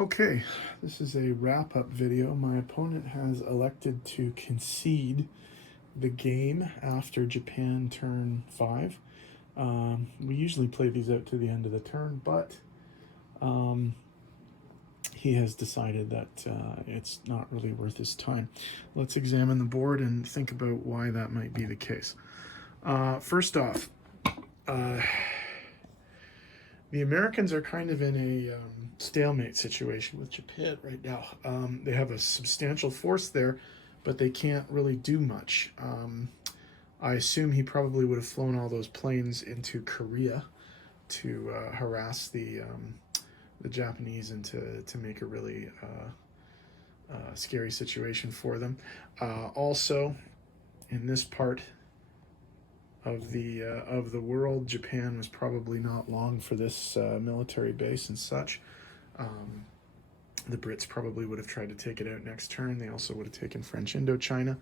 Okay, this is a wrap-up video. My opponent has elected to concede the game after Japan turn 5. We usually play these out to the end of the turn, but he has decided that it's not really worth his time. Let's examine the board and think about why that might be the case. First off, the Americans are kind of in a stalemate situation with Japan right now. They have a substantial force there, but they can't really do much. I assume he probably would have flown all those planes into Korea to harass the Japanese and to make a really scary situation for them. Also, in this part of the world, Japan was probably not long for this military base and such. The Brits probably would have tried to take it out next turn. They also would have taken French Indochina.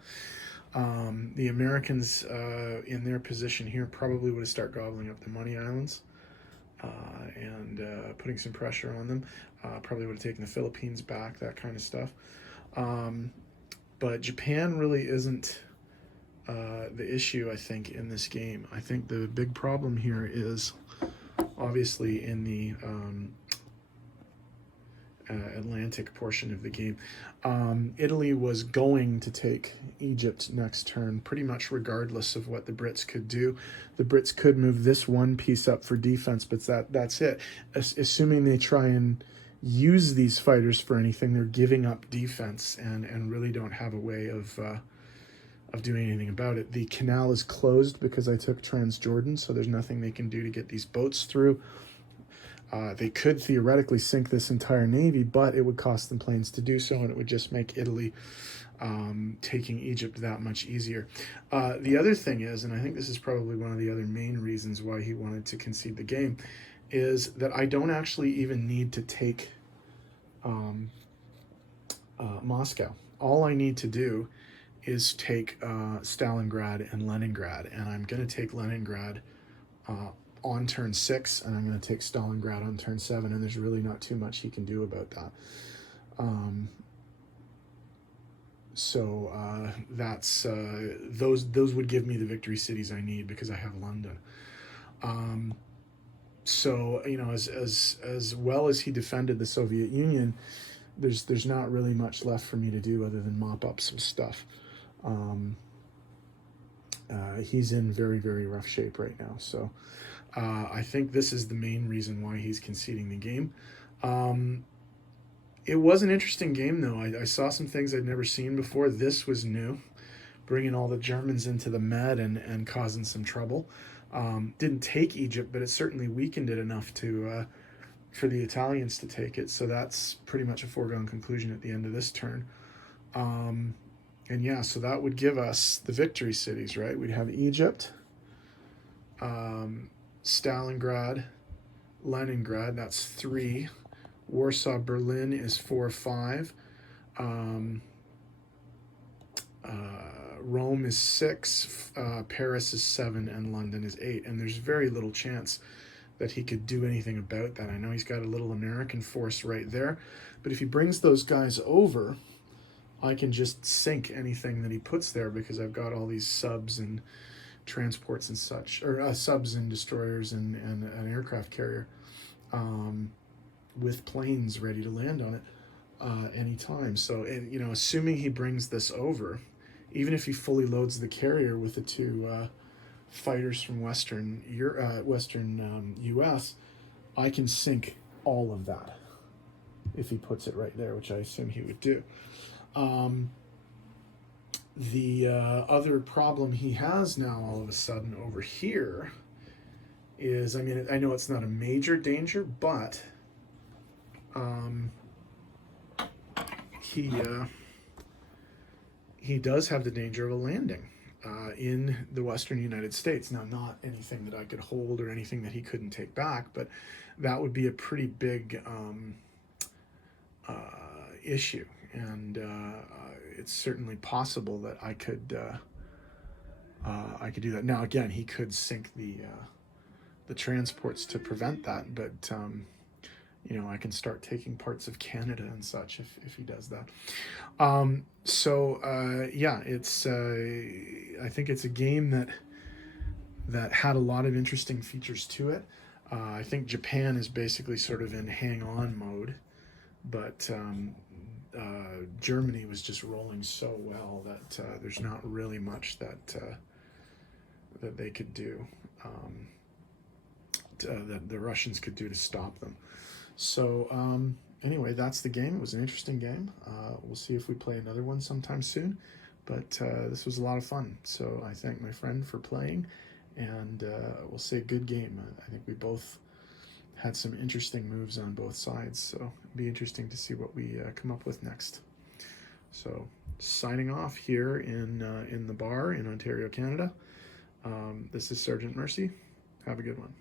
The Americans in their position here probably would have started gobbling up the Money Islands and putting some pressure on them. Probably would have taken the Philippines back, that kind of stuff. But Japan really isn't the issue, I think, in this game. I think the big problem here is obviously in the Atlantic portion of the game. Italy was going to take Egypt next turn pretty much regardless of what the Brits could do. The Brits could move this one piece up for defense, but that's it. Assuming they try and use these fighters for anything, they're giving up defense and really don't have a way of doing anything about it. The canal is closed because I took Transjordan, so there's nothing they can do to get these boats through. They could theoretically sink this entire navy, but it would cost them planes to do so, and it would just make Italy taking Egypt that much easier. The other thing is, and I think this is probably one of the other main reasons why he wanted to concede the game, is that I don't actually even need to take Moscow. All I need to do is take Stalingrad and Leningrad, and I'm going to take Leningrad on turn 6, and I'm going to take Stalingrad on turn 7, and there's really not too much he can do about that. That's those would give me the victory cities I need because I have London. So you know, as well as he defended the Soviet Union, there's not really much left for me to do other than mop up some stuff. He's in very, very rough shape right now. So I think this is the main reason why he's conceding the game. It was an interesting game, though. I saw some things I'd never seen before. This was new, bringing all the Germans into the Med and causing some trouble. Didn't take Egypt, but it certainly weakened it enough to for the Italians to take it. So that's pretty much a foregone conclusion at the end of this turn. And yeah, so that would give us the victory cities, right? We'd have Egypt, Stalingrad, Leningrad, that's 3. Warsaw, Berlin is 4, 5. Rome is 6, Paris is 7, and London is 8. And there's very little chance that he could do anything about that. I know he's got a little American force right there, but if he brings those guys over, I can just sink anything that he puts there because I've got all these subs and transports and such, or subs and destroyers and an aircraft carrier with planes ready to land on it anytime. So, and, you know, assuming he brings this over, even if he fully loads the carrier with the 2 fighters from Western U.S., I can sink all of that if he puts it right there, which I assume he would do. The other problem he has now all of a sudden over here is, I mean, I know it's not a major danger, but he does have the danger of a landing in the Western United States. Now, not anything that I could hold or anything that he couldn't take back, but that would be a pretty big issue. And it's certainly possible that I could do that. Now, again, he could sink the transports to prevent that, but you know, I can start taking parts of Canada and such if he does that. Yeah, it's I think it's a game that had a lot of interesting features to it. I think Japan is basically sort of in hang on mode, but Germany was just rolling so well that there's not really much that they could do, that the Russians could do to stop them. So anyway, that's the game. It was an interesting game. We'll see if we play another one sometime soon. But this was a lot of fun. So I thank my friend for playing, and we'll say good game. I think we both had some interesting moves on both sides. So it'll be interesting to see what we come up with next. So signing off here in the bar in Ontario, Canada. This is Sergeant Mercy. Have a good one.